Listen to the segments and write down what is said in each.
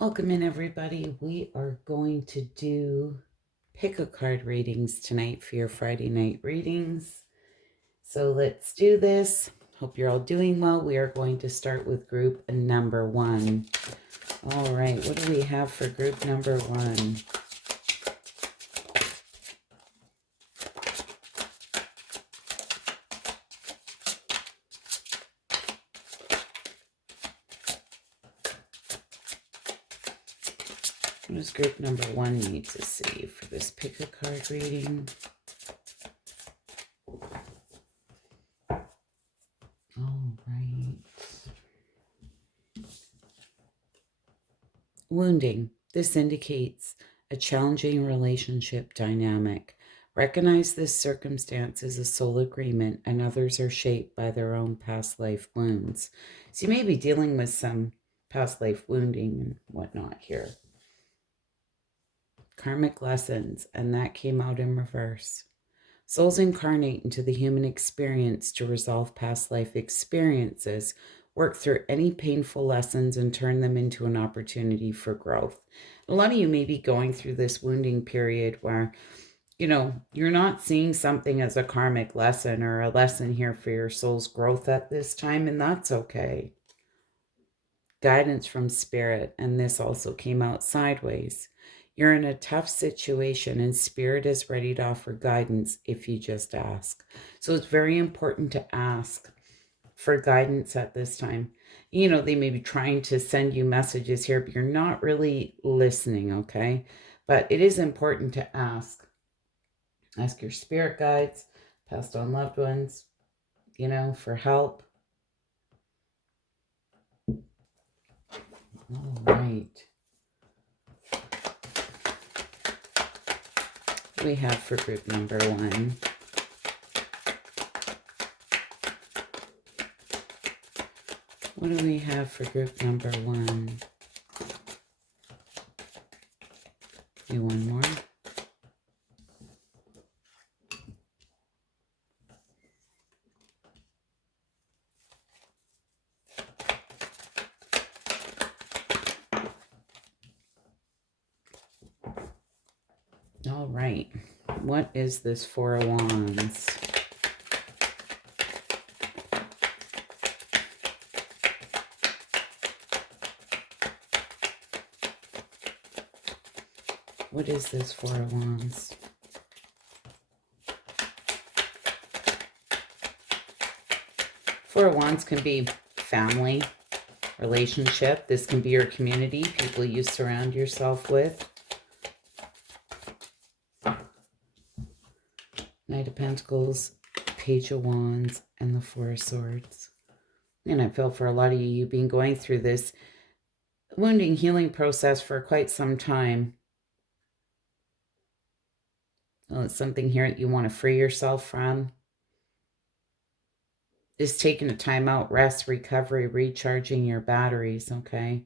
Welcome in, everybody. We are going to do pick a card readings tonight for your Friday night readings. So let's do this. Hope you're all doing well. We are going to start with group number 1. All right, what do we have for group number 1? What does group number 1 need to see for this pick a card reading? All right. Wounding. This indicates a challenging relationship dynamic. Recognize this circumstance as a soul agreement, and others are shaped by their own past life wounds. So you may be dealing with some past life wounding and whatnot here. Karmic lessons, and that came out in reverse. Souls incarnate into the human experience to resolve past life experiences, work through any painful lessons, and turn them into an opportunity for growth. A lot of you may be going through this wounding period where, you're not seeing something as a karmic lesson or a lesson here for your soul's growth at this time, and that's okay. Guidance from spirit, and this also came out sideways. You're in a tough situation and spirit is ready to offer guidance if you just ask. So it's very important to ask for guidance at this time. They may be trying to send you messages here, but you're not really listening, okay? But it is important to ask. Ask your spirit guides, passed on loved ones, for help. All right. We have for group number 1. What do we have for group number 1? Do one more. All right. What is this Four of Wands? What is this Four of Wands? Four of Wands can be family, relationship. This can be your community, people you surround yourself with. Knight of Pentacles, Page of Wands, and the Four of Swords. And I feel for a lot of you, you've been going through this wounding healing process for quite some time. Well, it's something here that you want to free yourself from. Is taking a time out, rest, recovery, recharging your batteries, okay?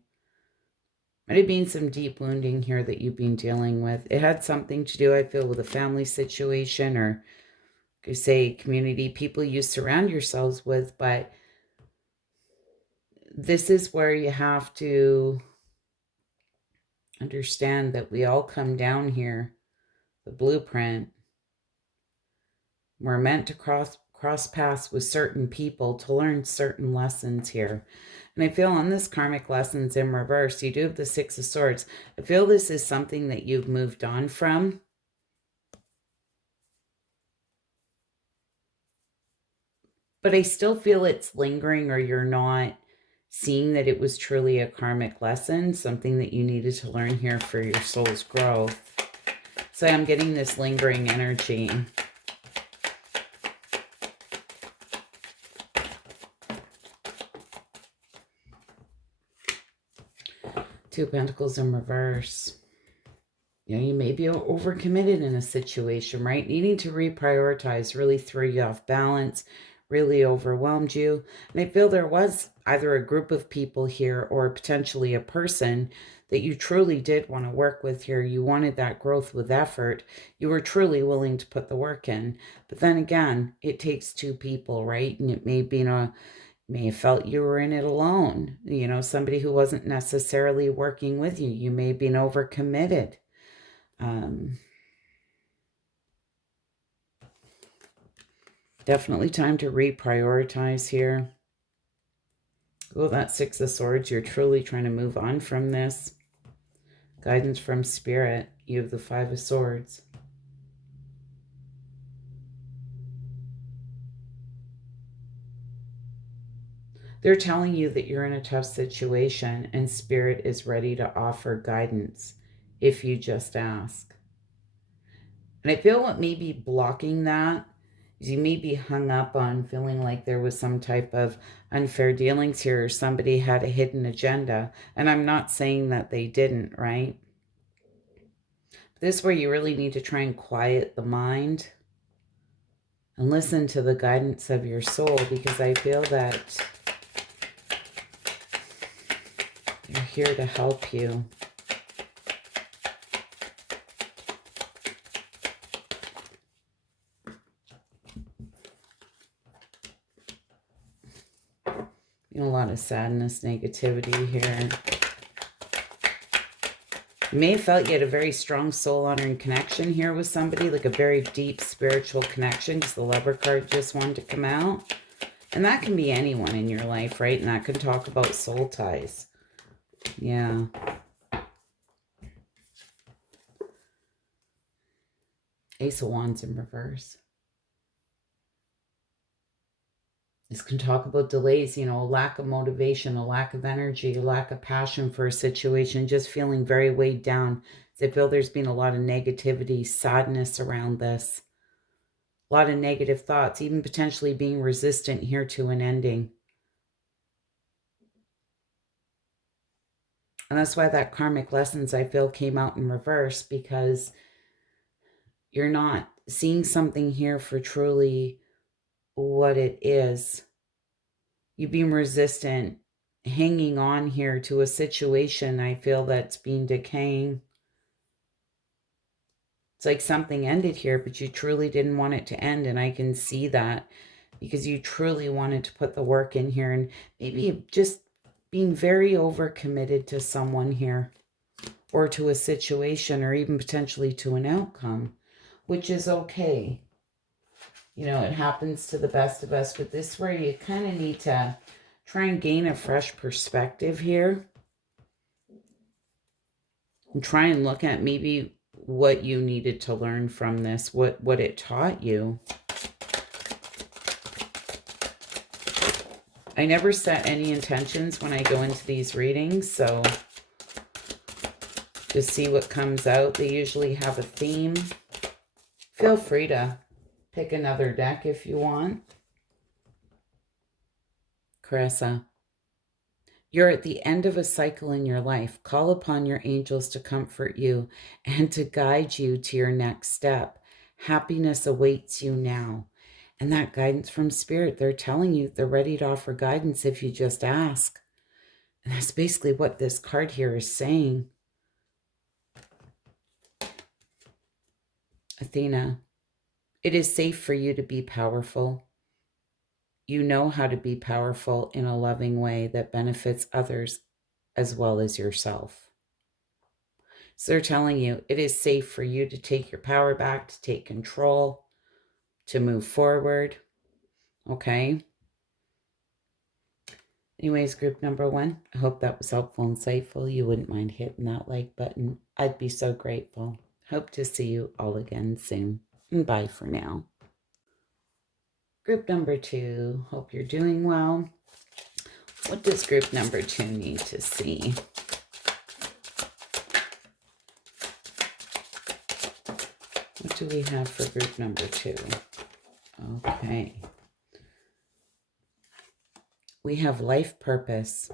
Might have been some deep wounding here that you've been dealing with. It had something to do, I feel, with a family situation or, you say, community, people you surround yourselves with, but this is where you have to understand that we all come down here, the blueprint. We're meant to cross paths with certain people to learn certain lessons here. And I feel on this karmic lessons in reverse, you do have the Six of Swords. I feel this is something that you've moved on from. But I still feel it's lingering, or you're not seeing that it was truly a karmic lesson, something that you needed to learn here for your soul's growth. So I'm getting this lingering energy. Two of Pentacles in reverse. You may be overcommitted in a situation, right? Needing to reprioritize really threw you off balance, really overwhelmed you. And I feel there was either a group of people here or potentially a person that you truly did want to work with here. You wanted that growth with effort. You were truly willing to put the work in. But then again, it takes two people, right? And it may be May have felt you were in it alone. Somebody who wasn't necessarily working with you. You may have been overcommitted. Definitely time to reprioritize here. Oh, that Six of Swords. You're truly trying to move on from this. Guidance from Spirit. You have the Five of Swords. They're telling you that you're in a tough situation and Spirit is ready to offer guidance if you just ask. And I feel what may be blocking that is you may be hung up on feeling like there was some type of unfair dealings here or somebody had a hidden agenda. And I'm not saying that they didn't, right? This is where you really need to try and quiet the mind and listen to the guidance of your soul, because I feel that they're here to help you. A lot of sadness, negativity here. You may have felt you had a very strong soul honoring connection here with somebody, like a very deep spiritual connection, because the Lover card just wanted to come out. And that can be anyone in your life, right? And that can talk about soul ties. Yeah. Ace of Wands in reverse. This can talk about delays, a lack of motivation, a lack of energy, a lack of passion for a situation, just feeling very weighed down. I feel there's been a lot of negativity, sadness around this. A lot of negative thoughts, even potentially being resistant here to an ending. And that's why that karmic lessons, I feel, came out in reverse, because you're not seeing something here for truly what it is. You've been resistant, hanging on here to a situation, I feel, that's been decaying. It's like something ended here, but you truly didn't want it to end. And I can see that, because you truly wanted to put the work in here, and maybe just being very overcommitted to someone here, or to a situation, or even potentially to an outcome, which is okay. It happens to the best of us, but this is where you kind of need to try and gain a fresh perspective here. And try and look at maybe what you needed to learn from this, what it taught you. I never set any intentions when I go into these readings, so just see what comes out. They usually have a theme. Feel free to pick another deck if you want. Caressa. You're at the end of a cycle in your life. Call upon your angels to comfort you and to guide you to your next step. Happiness awaits you now. And that guidance from Spirit, they're telling you they're ready to offer guidance if you just ask. And that's basically what this card here is saying. Athena, it is safe for you to be powerful. You know how to be powerful in a loving way that benefits others as well as yourself. So they're telling you it is safe for you to take your power back, to take control, to move forward. Okay? Anyways, group number 1, I hope that was helpful and insightful. You wouldn't mind hitting that like button. I'd be so grateful. Hope to see you all again soon. And bye for now. Group number 2, hope you're doing well. What does group number 2 need to see? What do we have for group number 2? Okay. We have life purpose.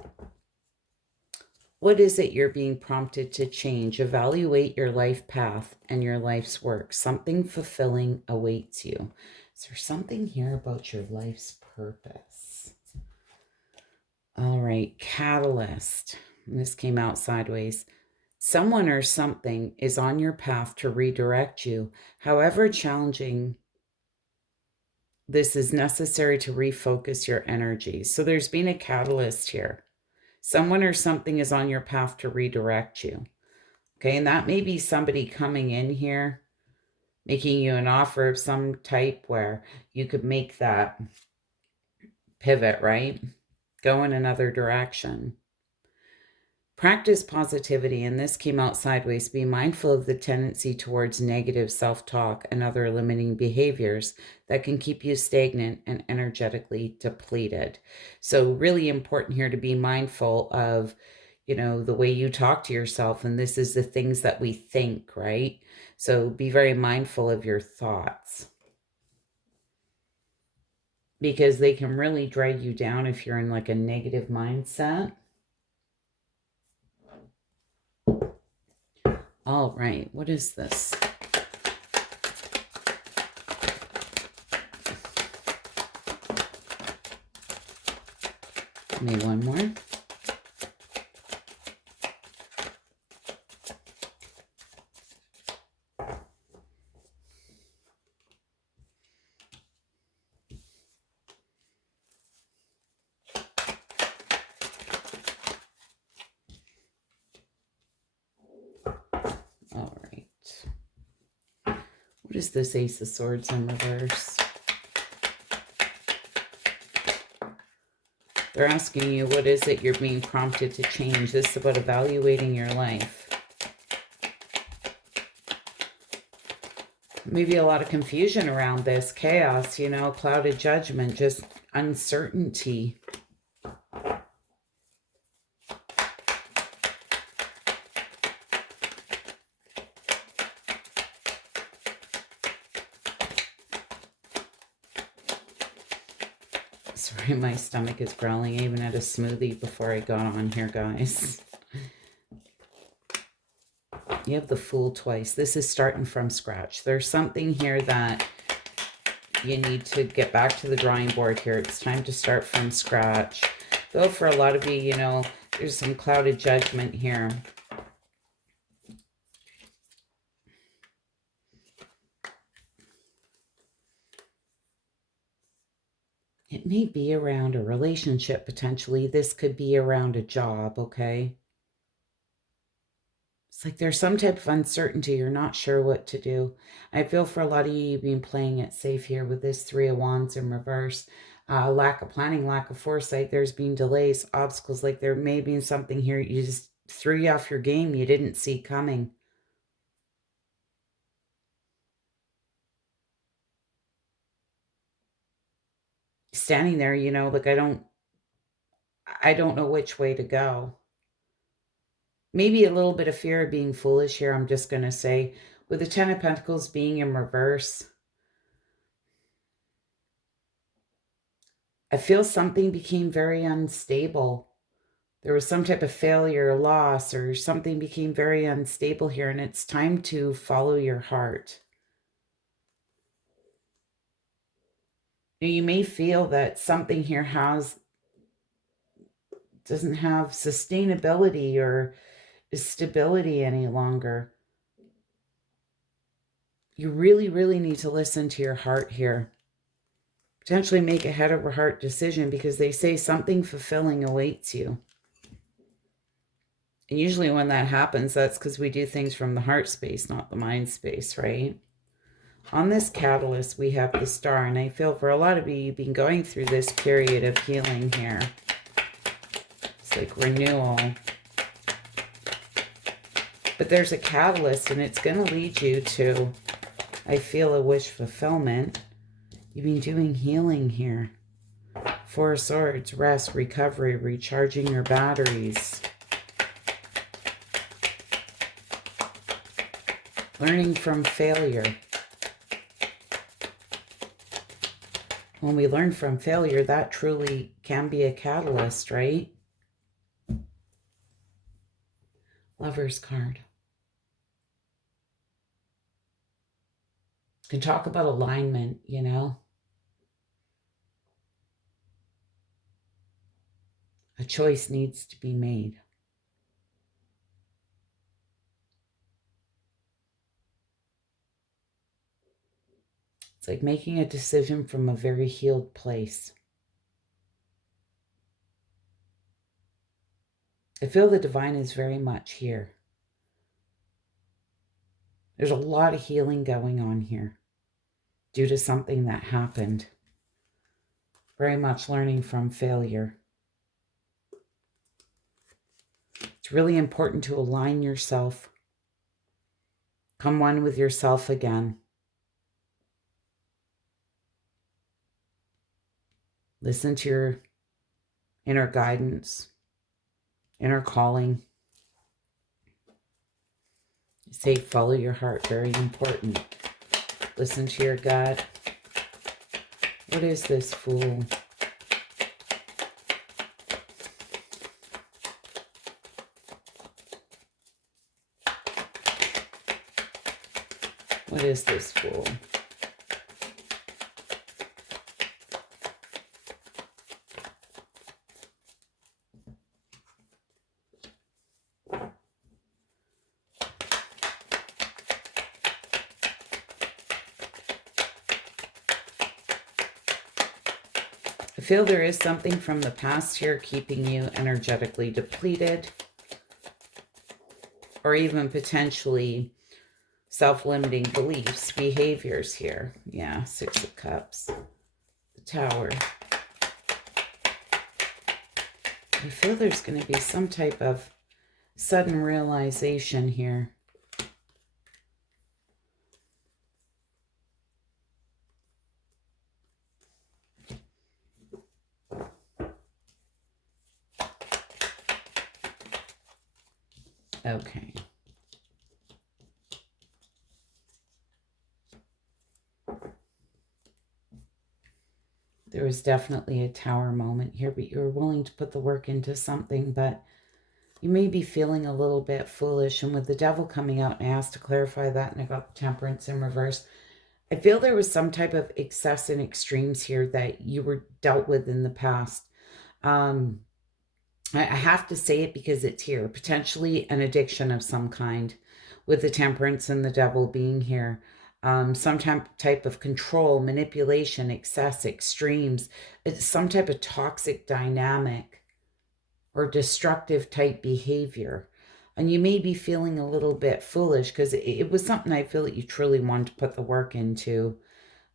What is it you're being prompted to change? Evaluate your life path and your life's work. Something fulfilling awaits you. Is there something here about your life's purpose? All right, catalyst. And this came out sideways. Someone or something is on your path to redirect you, however challenging, this is necessary to refocus your energy. So there's been a catalyst here. Someone or something is on your path to redirect you. Okay, and that may be somebody coming in here, making you an offer of some type where you could make that pivot, right? Go in another direction. Practice positivity, and this came out sideways. Be mindful of the tendency towards negative self-talk and other limiting behaviors that can keep you stagnant and energetically depleted. So really important here to be mindful of, the way you talk to yourself. And this is the things that we think, right? So be very mindful of your thoughts, because they can really drag you down if you're in like a negative mindset. All right, what is this? Give me one more. All right. What is this Ace of Swords in reverse? They're asking you, what is it you're being prompted to change? This is about evaluating your life. Maybe a lot of confusion around this, chaos, clouded judgment, just uncertainty. Sorry, my stomach is growling. I even had a smoothie before I got on here, guys. You have the Fool twice. This is starting from scratch. There's something here that you need to get back to the drawing board here. It's time to start from scratch. Though for a lot of you, there's some clouded judgment here. It may be around a relationship, potentially. This could be around a job, okay? It's like there's some type of uncertainty. You're not sure what to do. I feel for a lot of you, you've been playing it safe here with this Three of Wands in reverse. Lack of planning, lack of foresight. There's been delays, obstacles. Like there may be something here you just threw you off your game you didn't see coming. Standing there, like I don't know which way to go. Maybe a little bit of fear of being foolish here, I'm just going to say. With the Ten of Pentacles being in reverse, I feel something became very unstable. There was some type of failure, loss, or something became very unstable here, and it's time to follow your heart. You may feel that something here doesn't have sustainability or stability any longer. You really, really need to listen to your heart here. Potentially make a head over heart decision, because they say something fulfilling awaits you. And usually when that happens, that's because we do things from the heart space, not the mind space, right? On this catalyst, we have the Star, and I feel for a lot of you, you've been going through this period of healing here. It's like renewal. But there's a catalyst, and it's going to lead you to, I feel, a wish fulfillment. You've been doing healing here. Four of Swords, rest, recovery, recharging your batteries. Learning from failure. When we learn from failure, that truly can be a catalyst, right? Lover's card. You can talk about alignment, A choice needs to be made. It's like making a decision from a very healed place. I feel the divine is very much here. There's a lot of healing going on here due to something that happened. Very much learning from failure. It's really important to align yourself. Come one with yourself again. Listen to your inner guidance, inner calling. Say, follow your heart, very important. Listen to your gut. What is this, Fool? What is this, Fool? I feel there is something from the past here keeping you energetically depleted, or even potentially self-limiting beliefs, behaviors here. Yeah, Six of Cups, the Tower. I feel there's going to be some type of sudden realization here. Okay. There was definitely a Tower moment here, but you were willing to put the work into something, but you may be feeling a little bit foolish. And with the Devil coming out, and I asked to clarify that, and I got the Temperance in reverse. I feel there was some type of excess and extremes here that you were dealt with in the past. I have to say it because it's here. Potentially an addiction of some kind, with the Temperance and the Devil being here. Some type of control, manipulation, excess, extremes. It's some type of toxic dynamic or destructive type behavior. And you may be feeling a little bit foolish because it was something I feel that you truly wanted to put the work into.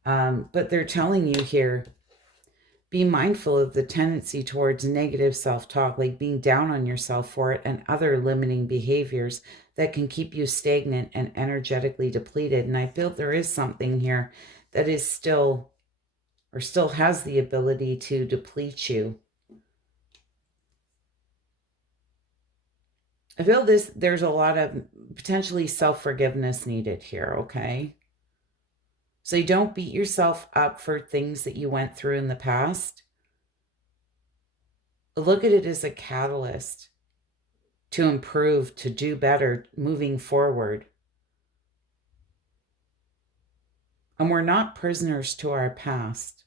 But they're telling you here, be mindful of the tendency towards negative self-talk, like being down on yourself for it, and other limiting behaviors that can keep you stagnant and energetically depleted. And I feel there is something here that is still has the ability to deplete you. I feel there's a lot of potentially self-forgiveness needed here, okay? So you don't beat yourself up for things that you went through in the past. Look at it as a catalyst to improve, to do better, moving forward. And we're not prisoners to our past,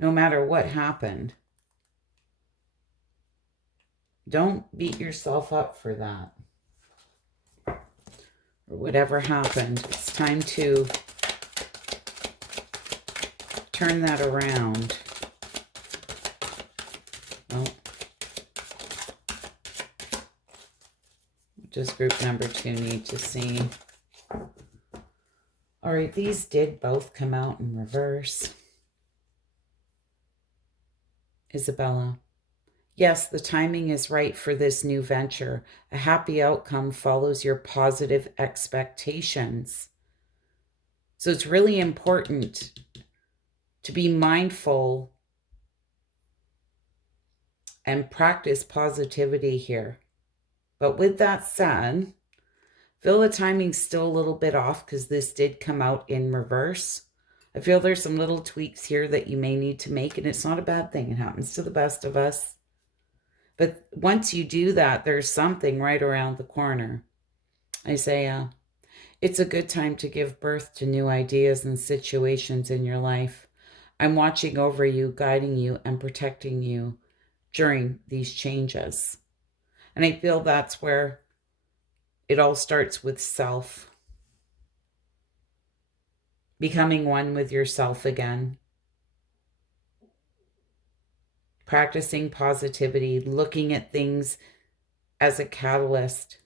no matter what happened. Don't beat yourself up for that, or whatever happened. It's time to turn that around. Well, does group number 2 need to see? All right, these did both come out in reverse. Isabella. Yes, the timing is right for this new venture. A happy outcome follows your positive expectations. So it's really important to be mindful and practice positivity here. But with that said, feel the timing's still a little bit off because this did come out in reverse. I feel there's some little tweaks here that you may need to make, and it's not a bad thing. It happens to the best of us. But once you do that, there's something right around the corner. Isaiah, it's a good time to give birth to new ideas and situations in your life. I'm watching over you, guiding you, and protecting you during these changes. And I feel that's where it all starts with self. becoming one with yourself again, practicing positivity, looking at things as a catalyst,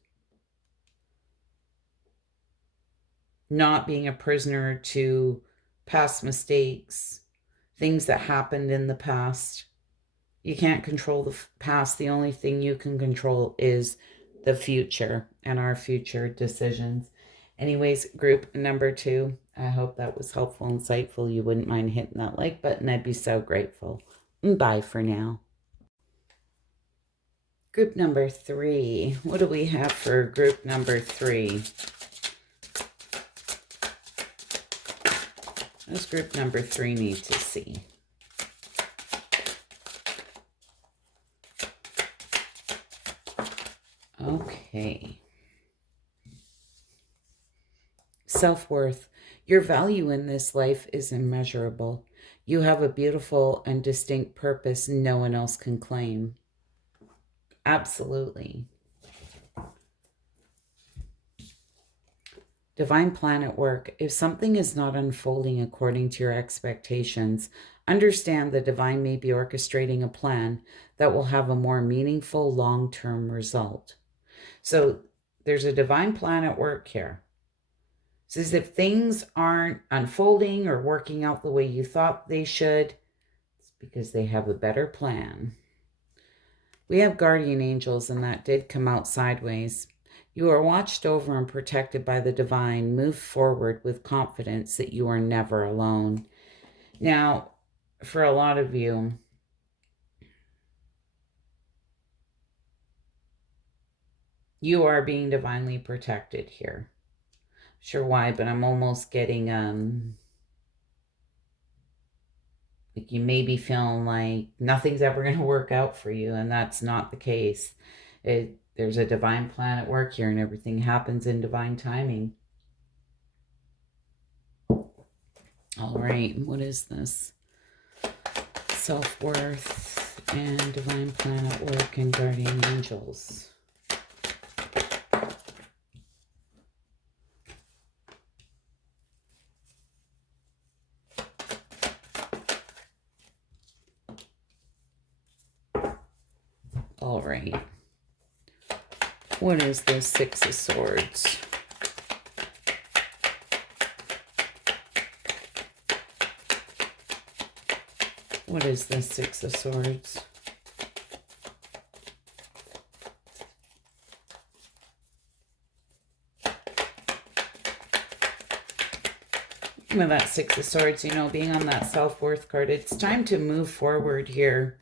not being a prisoner to past mistakes, things that happened in the past. You can't control the past. The only thing you can control is the future and our future decisions. Anyways, group number 2, I hope that was helpful, insightful. You wouldn't mind hitting that like button. I'd be so grateful. Bye for now. Group number 3. What do we have for group number 3? What does group number 3 need to see? Okay. Self-worth. Your value in this life is immeasurable. You have a beautiful and distinct purpose no one else can claim. Absolutely. Divine plan at work. If something is not unfolding according to your expectations, understand the divine may be orchestrating a plan that will have a more meaningful long-term result. So there's a divine plan at work here. It says if things aren't unfolding or working out the way you thought they should, it's because they have a better plan. We have guardian angels, and that did come out sideways. You are watched over and protected by the divine. Move forward with confidence that you are never alone. Now, for a lot of you, you are being divinely protected here. Sure why, but I'm almost getting like you may be feeling like nothing's ever going to work out for you, and that's not the case. There's a divine plan at work here, and everything happens in divine timing. All right, what is this? Self-worth and divine plan at work and guardian angels. All right. What is the Six of Swords? What is the Six of Swords? With that Six of Swords, you know, being on that self-worth card, it's time to move forward here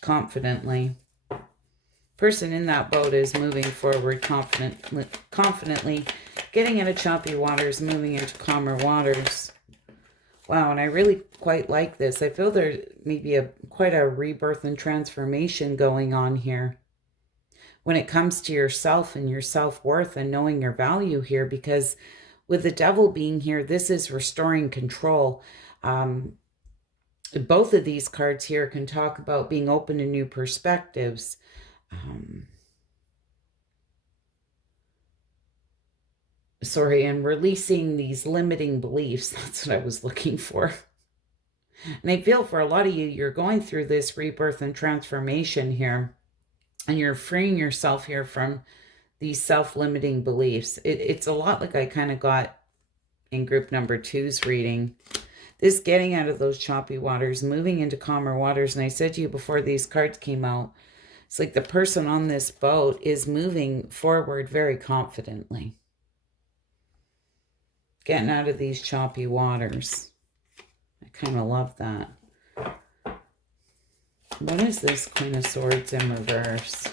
confidently. Person in that boat is moving forward confidently, getting out of choppy waters, moving into calmer waters. Wow, and I really quite like this. I feel there may be quite a rebirth and transformation going on here when it comes to yourself and your self-worth and knowing your value here, because with the Devil being here, this is restoring control. Both of these cards here can talk about being open to new perspectives. And releasing these limiting beliefs. That's what I was looking for. And I feel for a lot of you, you're going through this rebirth and transformation here, and you're freeing yourself here from these self-limiting beliefs. It's a lot like I kind of got in group number 2's reading. This getting out of those choppy waters, moving into calmer waters. And I said to you before these cards came out, it's like the person on this boat is moving forward very confidently. Getting out of these choppy waters. I kind of love that. What is this Queen of Swords in reverse?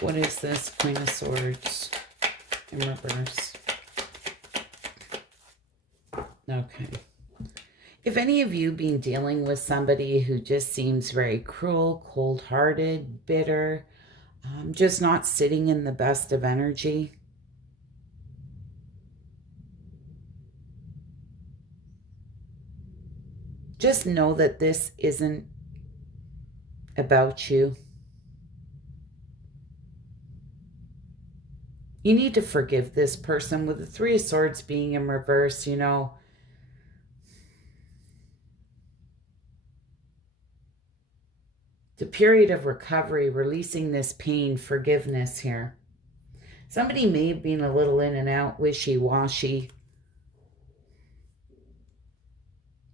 What is this Queen of Swords in reverse? Okay. If any of you been dealing with somebody who just seems very cruel, cold-hearted, bitter, just not sitting in the best of energy, just know that this isn't about you. You need to forgive this person. With the Three of Swords being in reverse, the period of recovery, releasing this pain, forgiveness here. Somebody may have been a little in and out, wishy-washy.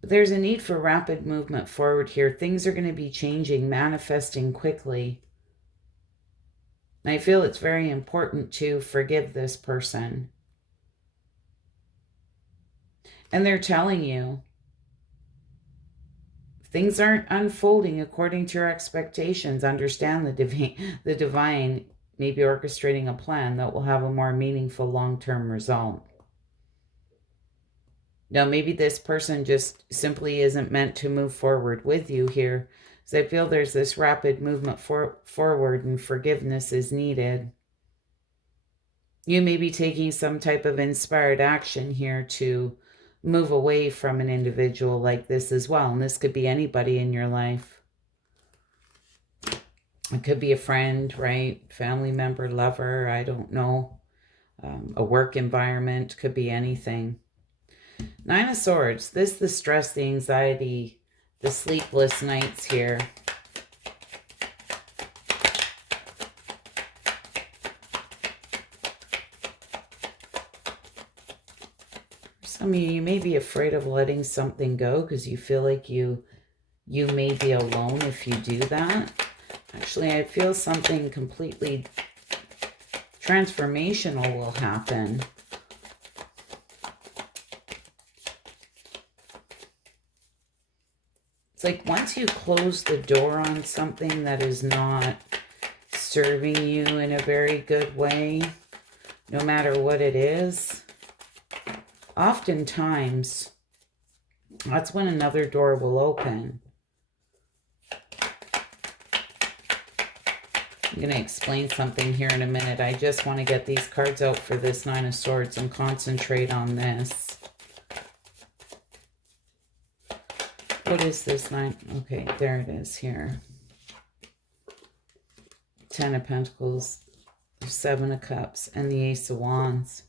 But there's a need for rapid movement forward here. Things are going to be changing, manifesting quickly. And I feel it's very important to forgive this person. And they're telling you, things aren't unfolding according to your expectations. Understand the divine may be orchestrating a plan that will have a more meaningful long-term result. Now, maybe this person just simply isn't meant to move forward with you here. So I feel there's this rapid movement forward and forgiveness is needed. You may be taking some type of inspired action here to move away from an individual like this as well. And this could be anybody in your life. It could be a friend, right? Family member, lover, I don't know. A work environment, could be anything. Nine of Swords, this is the stress, the anxiety, the sleepless nights here. Some of you may be afraid of letting something go because you feel like you may be alone if you do that. Actually, I feel something completely transformational will happen. It's like once you close the door on something that is not serving you in a very good way, no matter what it is, oftentimes that's when another door will open. I'm going to explain something here in a minute. I just want to get these cards out for this Nine of Swords and concentrate on this. What is this nine? Okay, there it is here. Ten of Pentacles, Seven of Cups, and the Ace of Wands.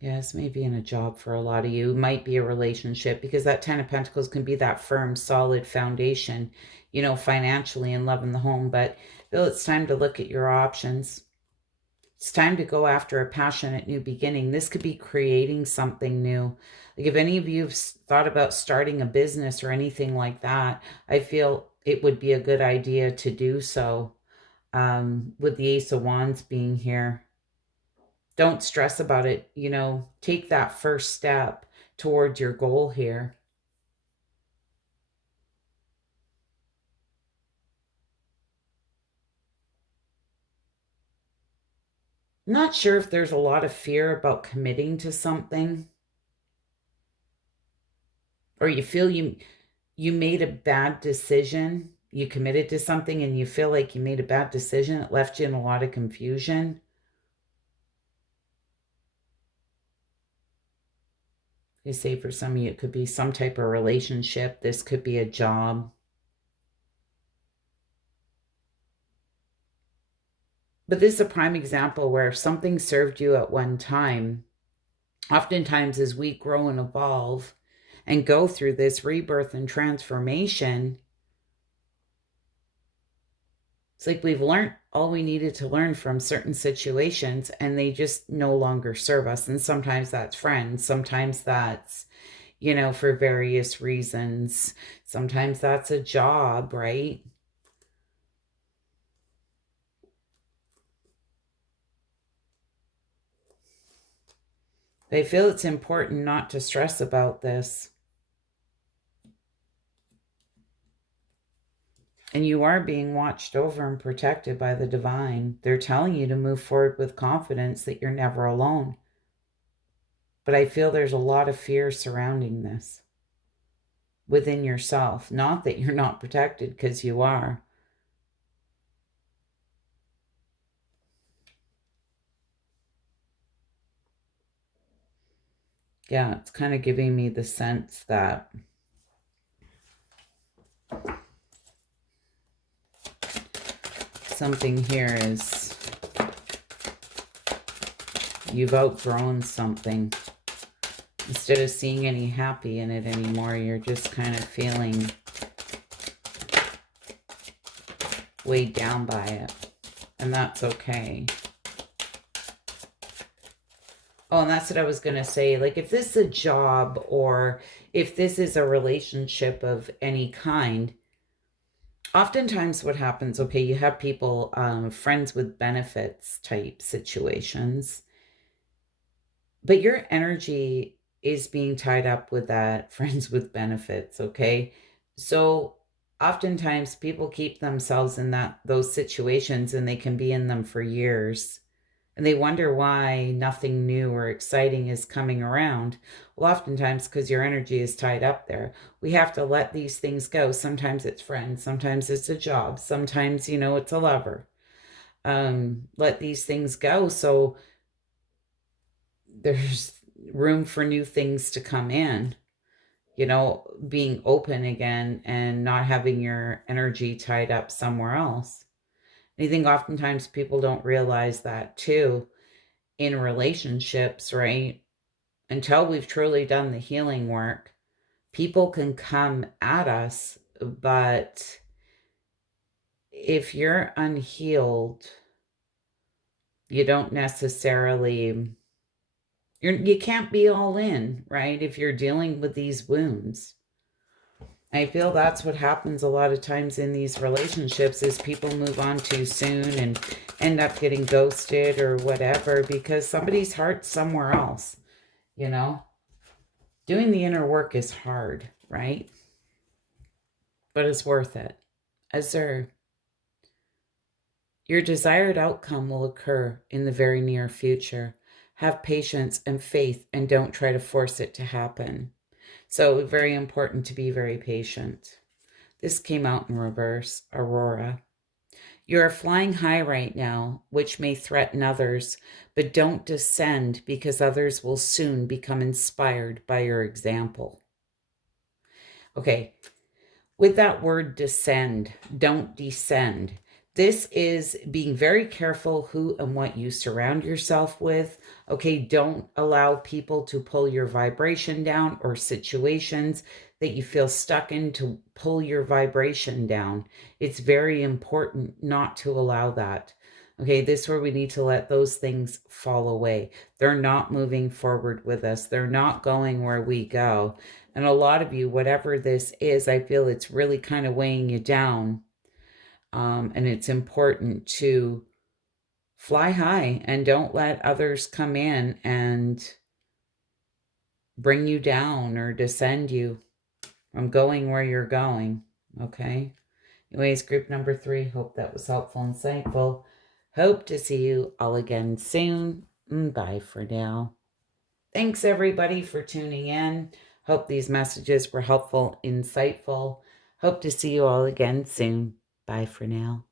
Yes, maybe in a job for a lot of you. It might be a relationship because that Ten of Pentacles can be that firm, solid foundation, financially and love in the home. But Bill, it's time to look at your options. It's time to go after a passionate new beginning. This could be creating something new. Like if any of you have thought about starting a business or anything like that, I feel it would be a good idea to do so. With the Ace of Wands being here. Don't stress about it. Take that first step towards your goal here. I'm not sure if there's a lot of fear about committing to something. Or you feel you made a bad decision. You committed to something and you feel like you made a bad decision. It left you in a lot of confusion. You say for some of you, it could be some type of relationship. This could be a job. But this is a prime example where if something served you at one time, oftentimes as we grow and evolve and go through this rebirth and transformation, it's like we've learned all we needed to learn from certain situations and they just no longer serve us. And sometimes that's friends. Sometimes that's, for various reasons. Sometimes that's a job, right? I feel it's important not to stress about this. And you are being watched over and protected by the divine. They're telling you to move forward with confidence that you're never alone. But I feel there's a lot of fear surrounding this within yourself. Not that you're not protected, because you are. Yeah, it's kind of giving me the sense that something here is you've outgrown something. Instead of seeing any happy in it anymore, you're just kind of feeling weighed down by it. And that's okay. Oh, and that's what I was going to say. Like, if this is a job or if this is a relationship of any kind, oftentimes what happens, okay, you have people, friends with benefits type situations, but your energy is being tied up with that friends with benefits, okay? So oftentimes people keep themselves in those situations, and they can be in them for years. And they wonder why nothing new or exciting is coming around. Well, oftentimes because your energy is tied up there. We have to let these things go. Sometimes it's friends, sometimes it's a job, sometimes, it's a lover. Let these things go so there's room for new things to come in. Being open again and not having your energy tied up somewhere else. And I think oftentimes people don't realize that too in relationships, right? Until we've truly done the healing work, people can come at us, but if you're unhealed, you don't necessarily, you can't be all in, right? If you're dealing with these wounds. I feel that's what happens a lot of times in these relationships is people move on too soon and end up getting ghosted or whatever because somebody's heart's somewhere else, you know? Doing the inner work is hard, right? But it's worth it. Azure. Your desired outcome will occur in the very near future. Have patience and faith and don't try to force it to happen. So, very important to be very patient. This came out in reverse, Aurora. You are flying high right now, which may threaten others, but don't descend because others will soon become inspired by your example. Okay, with that word descend, don't descend. This is being very careful who and what you surround yourself with. Okay, don't allow people to pull your vibration down or situations that you feel stuck in to pull your vibration down. It's very important not to allow that. Okay, this is where we need to let those things fall away. They're not moving forward with us. They're not going where we go. And a lot of you, whatever this is, I feel it's really kind of weighing you down. And it's important to fly high and don't let others come in and bring you down or descend you from going where you're going. Okay. Anyways, group number 3. Hope that was helpful and insightful. Hope to see you all again soon. Bye for now. Thanks everybody for tuning in. Hope these messages were helpful, insightful. Hope to see you all again soon. Bye for now.